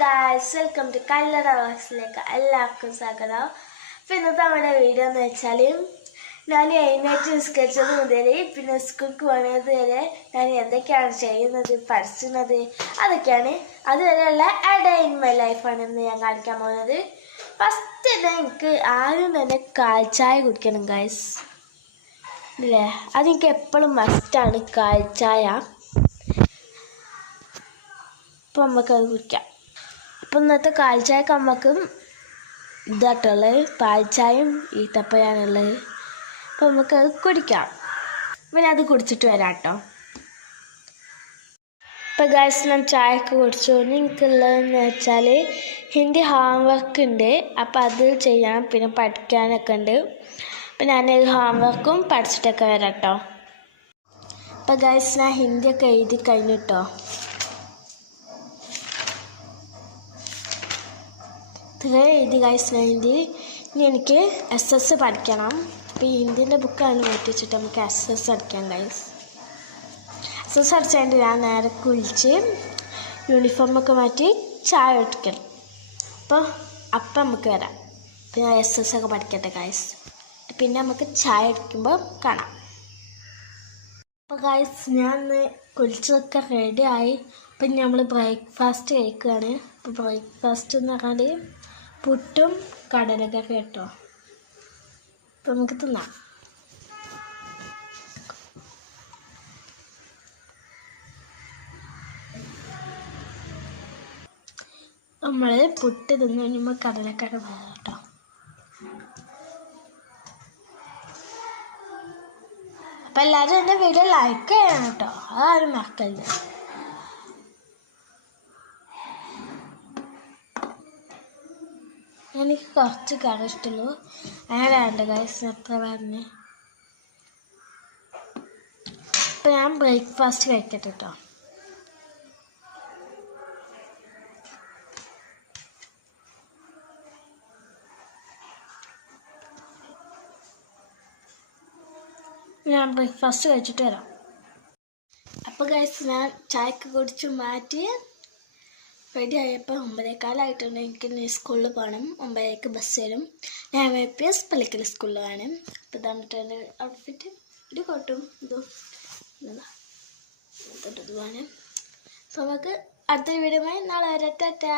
Guys, welcome to കല്ലറ വ്ളോഗ്സിലേക്ക് എല്ലാവർക്കും സ്വാഗതം. അപ്പോൾ ഇന്നത്തെ നമ്മുടെ വീഡിയോ എന്ന് വെച്ചാൽ ഞാൻ എഴുന്നേറ്റ് നിസ്കരിച്ചത് മുതൽ പിന്നെ സ്കൂൾക്ക് പോകുന്നത് വരെ ഞാൻ എന്തൊക്കെയാണ് ചെയ്യുന്നത്, പഠിക്കുന്നത്, അതൊക്കെയാണ്. അതുവരെയുള്ള എ ഡേ ഇൻ മൈ ലൈഫാണെന്ന് ഞാൻ കാണിക്കാൻ പോകുന്നത്. ഫസ്റ്റ് തന്നെ എനിക്ക് ആദ്യം തന്നെ കാൽച്ചായ കുടിക്കണം ഗായ്സ്, ഇല്ലേ? അതെനിക്ക് എപ്പോഴും മസ്റ്റാണ് കാൽച്ചായ. അപ്പോൾ നമുക്കത് കുടിക്കാം. അപ്പം ഇന്നത്തെ കാൽച്ചായക്ക് നമുക്ക് ഇതാട്ടുള്ളത് പാൽച്ചായയും ഈത്തപ്പഴാണുള്ളത്. അപ്പം നമുക്കത് കുടിക്കാം. പിന്നെ അത് കുടിച്ചിട്ട് വരാം കേട്ടോ. ഇപ്പം ഗൈസ്, ഞാൻ ചായക്ക് കുടിച്ചു. എനിക്കുള്ളതെന്ന് വെച്ചാൽ ഹിന്ദി ഹോംവർക്ക് ഉണ്ട്, അപ്പം അത് ചെയ്യണം, പിന്നെ പഠിക്കാനൊക്കെ ഉണ്ട്. അപ്പം ഞാൻ ഹോംവർക്കും പഠിച്ചിട്ടൊക്കെ വരാം കേട്ടോ. അപ്പം ഗൈസ്, ഞാൻ ഹിന്ദിയൊക്കെ എഴുതി കഴിഞ്ഞു കേട്ടോ. ഇത്രേ എഴുതി ഗൈസ് ഞാൻ ഹിന്ദി. ഇനി എനിക്ക് SS പഠിക്കണം. അപ്പോൾ ഈ ഹിന്ദീൻ്റെ ബുക്കാണ് മാറ്റി വെച്ചിട്ട് നമുക്ക് SS പഠിക്കാം ഗൈസ്. SS അടിച്ചുകൊണ്ട് ഞാൻ നേരെ കുളിച്ച് യൂണിഫോമൊക്കെ മാറ്റി ചായ കുടിക്കണം. അപ്പം നമുക്ക് വരാം. അപ്പോൾ ഞാൻ SS ഒക്കെ പഠിക്കട്ടെ ഗൈസ്. പിന്നെ നമുക്ക് ചായ കുടിക്കുമ്പോൾ കാണാം. അപ്പോൾ ഗൈസ്, ഞാൻ കുളിച്ചതൊക്കെ റെഡിയായി. അപ്പം നമ്മൾ ബ്രേക്ക്ഫാസ്റ്റ് കഴിക്കുകയാണ്. അപ്പോൾ ബ്രേക്ക്ഫാസ്റ്റ് എന്ന് പറഞ്ഞാൽ പുട്ടും കടലക്കറി കേട്ടോ. അപ്പം നമുക്ക് തിന്നാം. നമ്മൾ പുട്ട് തിന്നു കഴിയുമ്പോൾ കടലക്കറി വേണം കേട്ടോ. അപ്പം എല്ലാവരും എൻ്റെ വീഡിയോ ലൈക്ക് ചെയ്യണം കേട്ടോ, അതാരും മറക്കരുത്. എനിക്ക് കുറച്ച് കറി ഇഷ്ടമുള്ളൂ, അങ്ങനെയുണ്ട് ഗൈസ് എത്ര പറഞ്ഞ്. അപ്പം ഞാൻ ബ്രേക്ക്ഫാസ്റ്റ് കഴിക്കട്ടെ കേട്ടോ. ഞാൻ ബ്രേക്ക്ഫാസ്റ്റ് കഴിച്ചിട്ട് വരാം. അപ്പോൾ ഗൈസ്, ഞാൻ ചായക്ക് കുടിച്ച് മാറ്റി റെഡി ആയപ്പോൾ 9:15 എനിക്ക് ഇനി സ്കൂളിൽ പോകണം. 9:00 ബസ് വരും. ഞാൻ APS പള്ളിക്കൽ സ്കൂളിലാണ്. അപ്പോൾ ഇതാണ് എൻ്റെ ഔട്ട്ഫിറ്റ്. ഒരു കോട്ടും ഇതും ഇതുമാണ്. സോ നമുക്ക് അടുത്ത വീഡിയോയുമായി നാളെ വരെ. ടാറ്റാ.